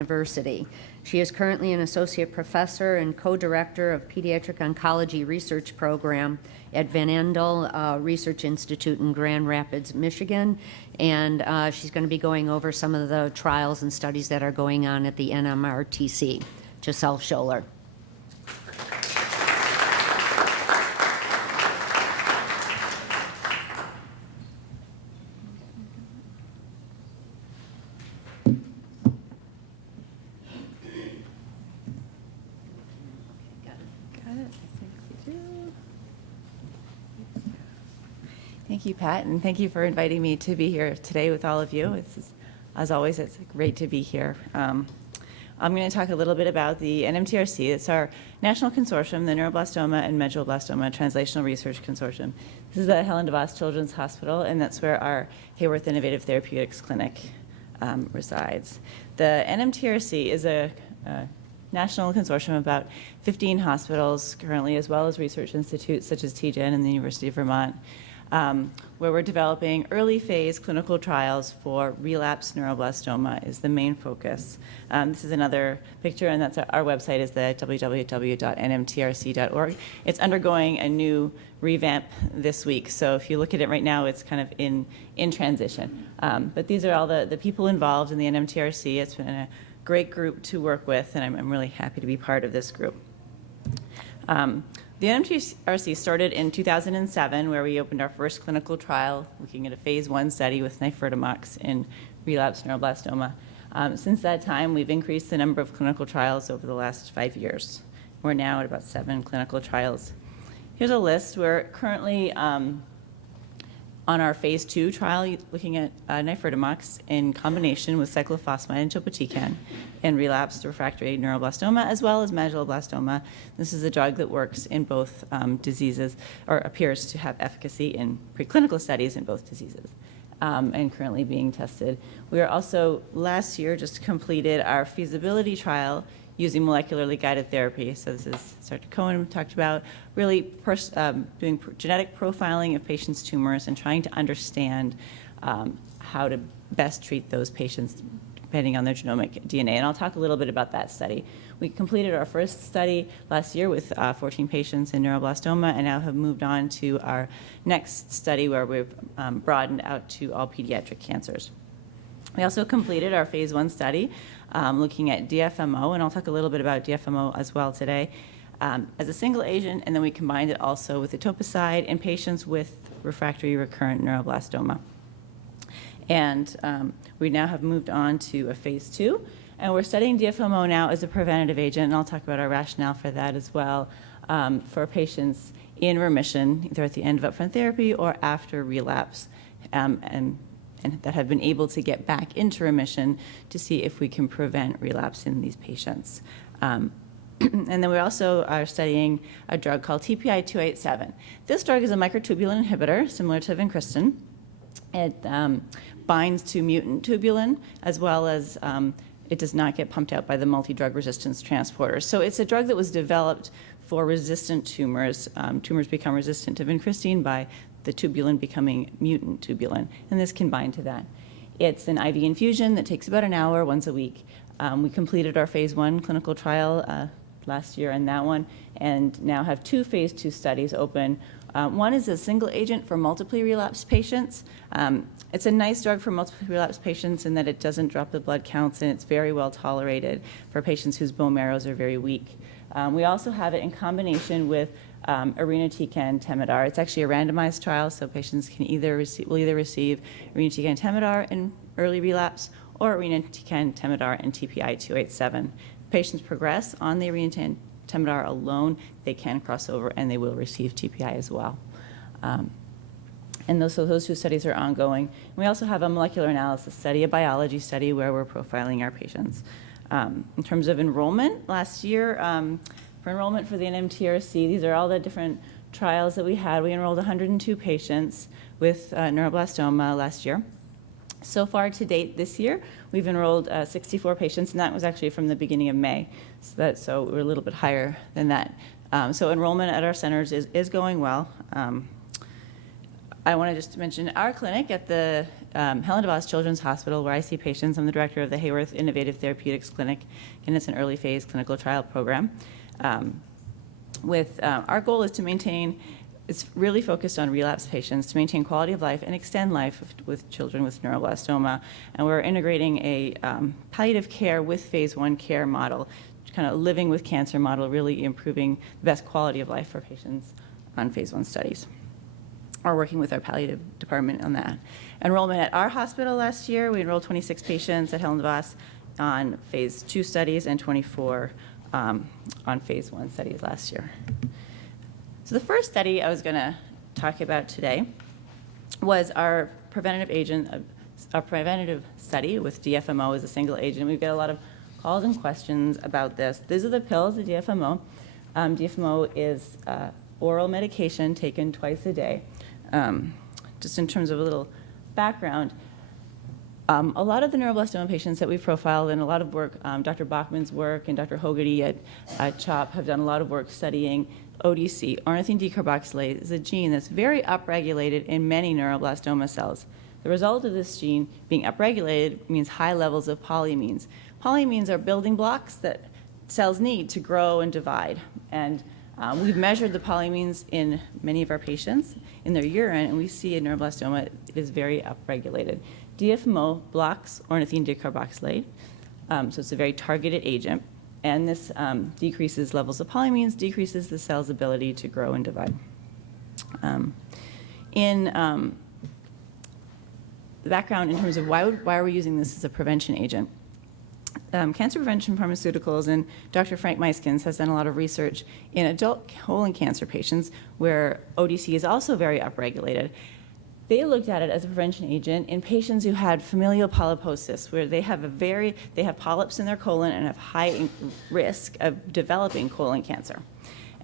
University. She is currently an associate professor and co-director of Pediatric Oncology Research Program at Van Andel Research Institute in Grand Rapids, Michigan. And she's going to be going over some of the trials and studies that are going on at the NMRTC. Giselle Scholler. Thank you, Pat, and thank you for inviting me to be here today with all of you. As always, it's great to be here. I'm going to talk a little bit about the NMTRC. It's our national consortium, the Neuroblastoma and Medulloblastoma Translational Research Consortium. This is at Helen DeVos Children's Hospital, and that's where our Haworth Innovative Therapeutics Clinic resides. The NMTRC is a national consortium of about 15 hospitals currently, as well as research institutes such as TGen and the University of Vermont, where we're developing early phase clinical trials for relapsed neuroblastoma is the main focus. This is another picture, and that's our website is the www.nmtrc.org. It's undergoing a new revamp this week, so if you look at it right now, it's kind of in transition. But these are all the people involved in the NMTRC. It's been a great group to work with, and I'm really happy to be part of this group. The NMTRC started in 2007, where we opened our first clinical trial looking at a phase 1 study with nifurtimox in relapsed neuroblastoma. Since that time, we've increased the number of clinical trials over the last 5 years. We're now at about 7 clinical trials. Here's a list. We're currently on our phase 2 trial looking at nifurtimox in combination with cyclophosphamide and topotecan in relapsed refractory neuroblastoma as well as medulloblastoma. This is a drug that works in both diseases, or appears to have efficacy in preclinical studies in both diseases, and currently being tested. We are also, last year, just completed our feasibility trial using molecularly guided therapy. So this is Dr. Cohen talked about, really doing genetic profiling of patients' tumors and trying to understand how to best treat those patients depending on their genomic DNA. And I'll talk a little bit about that study. We completed our first study last year with 14 patients in neuroblastoma and now have moved on to our next study where we've broadened out to all pediatric cancers. We also completed our phase 1 study looking at DFMO, and I'll talk a little bit about DFMO as well today, as a single agent, and then we combined it also with etoposide in patients with refractory recurrent neuroblastoma. And we now have moved on to a phase 2, and we're studying DFMO now as a preventative agent, and I'll talk about our rationale for that as well, for patients in remission, either at the end of upfront therapy or after relapse, and that have been able to get back into remission to see if we can prevent relapse in these patients. And then we also are studying a drug called TPI-287. This drug is a microtubulin inhibitor, similar to vincristine. It binds to mutant tubulin, as well as it does not get pumped out by the multi-drug resistance transporters. So it's a drug that was developed for resistant tumors. Tumors become resistant to vincristine by the tubulin becoming mutant tubulin, and this can bind to that. It's an IV infusion that takes about an hour once a week. We completed our phase 1 clinical trial last year in that one, and now have 2 phase 2 studies open. One is a single agent for multiply relapsed patients. It's a nice drug for multiply relapsed patients in that it doesn't drop the blood counts, and it's very well tolerated for patients whose bone marrows are very weak. We also have it in combination with irinotecan Temodar. It's actually a randomized trial, so patients can will either receive irinotecan Temodar in early relapse or irinotecan Temodar and TPI-287. Patients progress on the irinotecan Temodar alone, they can cross over and they will receive TPI as well. And those 2 studies are ongoing. We also have a molecular analysis study, a biology study where we're profiling our patients. In terms of enrollment, last year, for enrollment for the NMTRC, these are all the different trials that we had. We enrolled 102 patients with neuroblastoma last year. So far to date this year, we've enrolled 64 patients, and that was actually from the beginning of May. So we're a little bit higher than that. So enrollment at our centers is going well. I want to just mention our clinic at the Helen DeVos Children's Hospital, where I see patients. I'm the director of the Haworth Innovative Therapeutics Clinic, and it's an early phase clinical trial program. Our goal is to maintain, it's really focused on relapse patients, to maintain quality of life and extend life with children with neuroblastoma. And we're integrating a palliative care with phase 1 care model, kind of living with cancer model, really improving the best quality of life for patients on phase 1 studies. We're working with our palliative department on that. Enrollment at our hospital last year, we enrolled 26 patients at Helen DeVos on phase 2 studies and 24 on phase 1 studies last year. So the first study I was going to talk about today was our preventative study with DFMO as a single agent. We've got a lot of calls and questions about this. These are the pills, the DFMO. DFMO is oral medication taken twice a day. Just in terms of a little background, a lot of the neuroblastoma patients that we've profiled, and a lot of work, Dr. Bachman's work and Dr. Hogarty at CHOP have done a lot of work studying ODC. Ornithine decarboxylase is a gene that's very upregulated in many neuroblastoma cells. The result of this gene being upregulated means high levels of polyamines. Polyamines are building blocks that cells need to grow and divide. And we've measured the polyamines in many of our patients in their urine, and we see in neuroblastoma it is very upregulated. DFMO blocks ornithine decarboxylate, so it's a very targeted agent, and this decreases levels of polyamines, decreases the cell's ability to grow and divide. The background in terms of why are we using this as a prevention agent? Cancer prevention pharmaceuticals, and Dr. Frank Meiskens has done a lot of research in adult colon cancer patients where ODC is also very upregulated. They looked at it as a prevention agent in patients who had familial polyposis, where they have polyps in their colon and have high risk of developing colon cancer.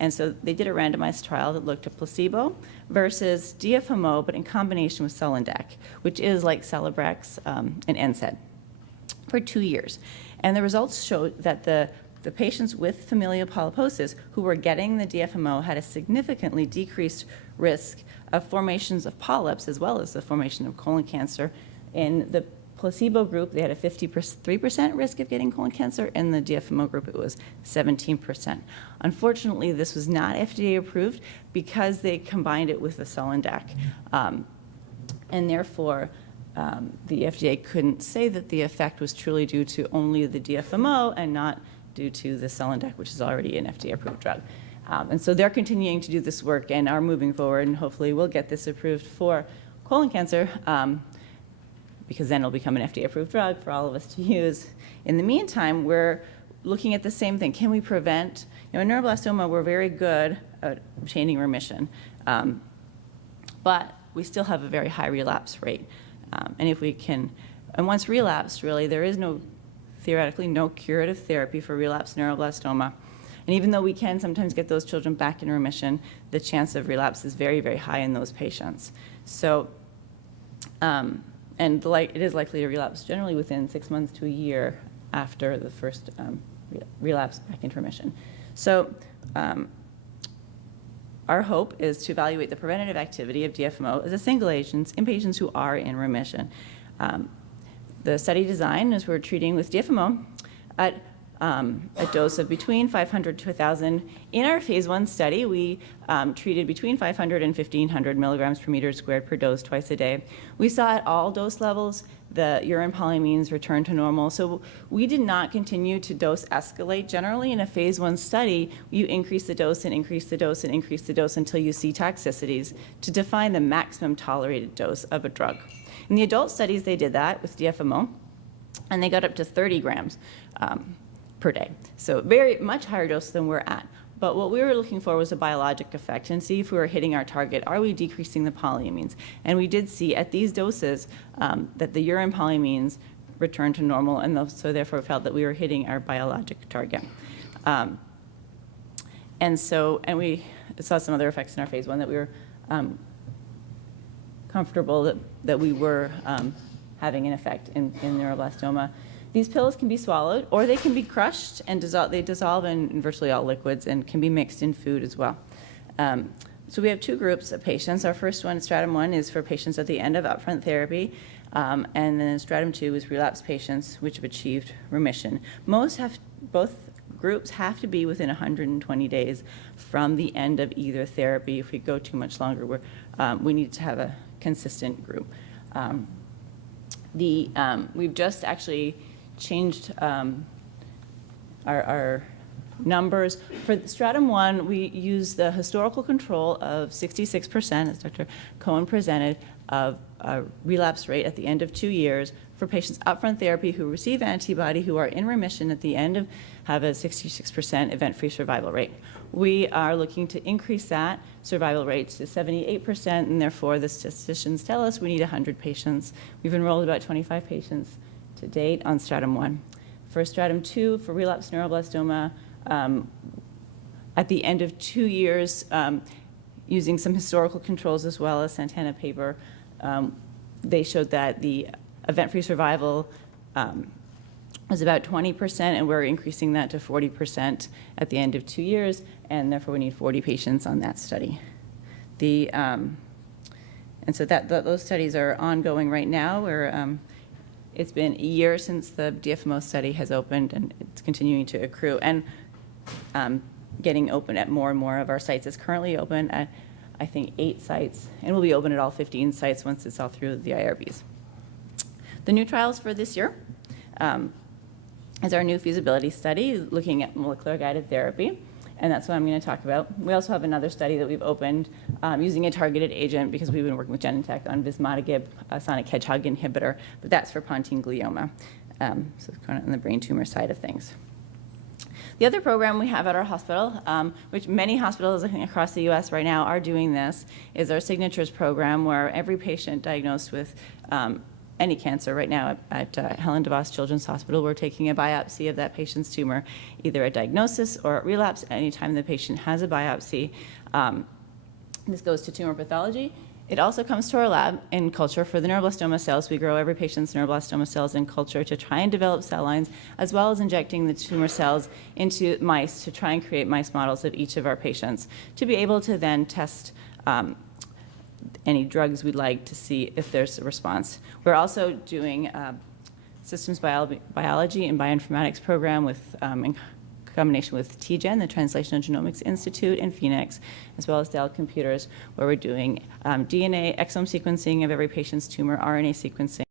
And so they did a randomized trial that looked at placebo versus DFMO, but in combination with Solendec, which is like Celebrex and NSAID, for 2 years. And the results showed that the patients with familial polyposis who were getting the DFMO had a significantly decreased risk of formations of polyps as well as the formation of colon cancer. In the placebo group, they had a 53% risk of getting colon cancer. In the DFMO group, it was 17%. Unfortunately, this was not FDA approved because they combined it with the Solendec. And therefore, the FDA couldn't say that the effect was truly due to only the DFMO and not due to the Solendec, which is already an FDA-approved drug. And so they're continuing to do this work and are moving forward, and hopefully we'll get this approved for colon cancer, because then it'll become an FDA-approved drug for all of us to use. In the meantime, we're looking at the same thing. Can we prevent, in neuroblastoma, we're very good at obtaining remission, but we still have a very high relapse rate. And if we can, and once relapsed, really, there is theoretically no curative therapy for relapsed neuroblastoma. And even though we can sometimes get those children back in remission, the chance of relapse is very, very high in those patients. So, it is likely to relapse generally within 6 months to a year after the first relapse back into remission. So, our hope is to evaluate the preventative activity of DFMO as a single agent in patients who are in remission. The study design is we're treating with DFMO at a dose of between 500 to 1,000. In our phase 1 study, we treated between 500 and 1,500 milligrams per meter squared per dose twice a day. We saw at all dose levels the urine polyamines return to normal. So we did not continue to dose escalate. Generally, in a phase 1 study, you increase the dose and increase the dose and increase the dose until you see toxicities to define the maximum tolerated dose of a drug. In the adult studies, they did that with DFMO, and they got up to 30 grams per day. So very much higher dose than we're at. But what we were looking for was a biologic effect and see if we were hitting our target. Are we decreasing the polyamines? And we did see at these doses that the urine polyamines returned to normal, and so therefore felt that we were hitting our biologic target. And we saw some other effects in our phase 1 that we were comfortable that we were having an effect in neuroblastoma. These pills can be swallowed, or they can be crushed and they dissolve in virtually all liquids and can be mixed in food as well. So we have 2 groups of patients. Our first one, stratum 1, is for patients at the end of upfront therapy. And then stratum 2 is relapsed patients which have achieved remission. Both groups have to be within 120 days from the end of either therapy. If we go too much longer, we need to have a consistent group. We've just actually changed our numbers. For stratum 1, we use the historical control of 66%, as Dr. Cohen presented, of a relapse rate at the end of 2 years for patients upfront therapy who receive antibody who are in remission at the end of have a 66% event-free survival rate. We are looking to increase that survival rate to 78%, and therefore the statisticians tell us we need 100 patients. We've enrolled about 25 patients to date on stratum 1. For stratum 2, for relapsed neuroblastoma, at the end of 2 years, using some historical controls as well as Santana paper, they showed that the event-free survival was about 20%, and we're increasing that to 40% at the end of 2 years, and therefore we need 40 patients on that study. And so those studies are ongoing right now. It's been a year since the DFMO study has opened, and it's continuing to accrue and getting open at more and more of our sites. It's currently open at, I think, 8 sites, and will be open at all 15 sites once it's all through the IRBs. The new trials for this year is our new feasibility study looking at molecular guided therapy, and that's what I'm going to talk about. We also have another study that we've opened using a targeted agent because we've been working with Genentech on vismodegib, a sonic hedgehog inhibitor, but that's for pontine glioma, so it's kind of on the brain tumor side of things. The other program we have at our hospital, which many hospitals I think across the U.S. right now are doing this, is our Signatures program, where every patient diagnosed with any cancer right now at Helen DeVos Children's Hospital, we're taking a biopsy of that patient's tumor, either at diagnosis or at relapse. Anytime the patient has a biopsy, this goes to tumor pathology. It also comes to our lab in culture for the neuroblastoma cells. We grow every patient's neuroblastoma cells in culture to try and develop cell lines, as well as injecting the tumor cells into mice to try and create mice models of each of our patients to be able to then test any drugs we'd like to see if there's a response. We're also doing systems biology and bioinformatics program with in combination with TGen, the Translational Genomics Institute in Phoenix, as well as Dell Computers, where we're doing DNA exome sequencing of every patient's tumor, RNA sequencing,